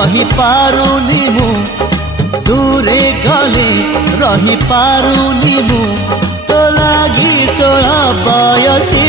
रही पारुनी मु दूरे गले रही पारुनी मु तो लागी 16 बयसी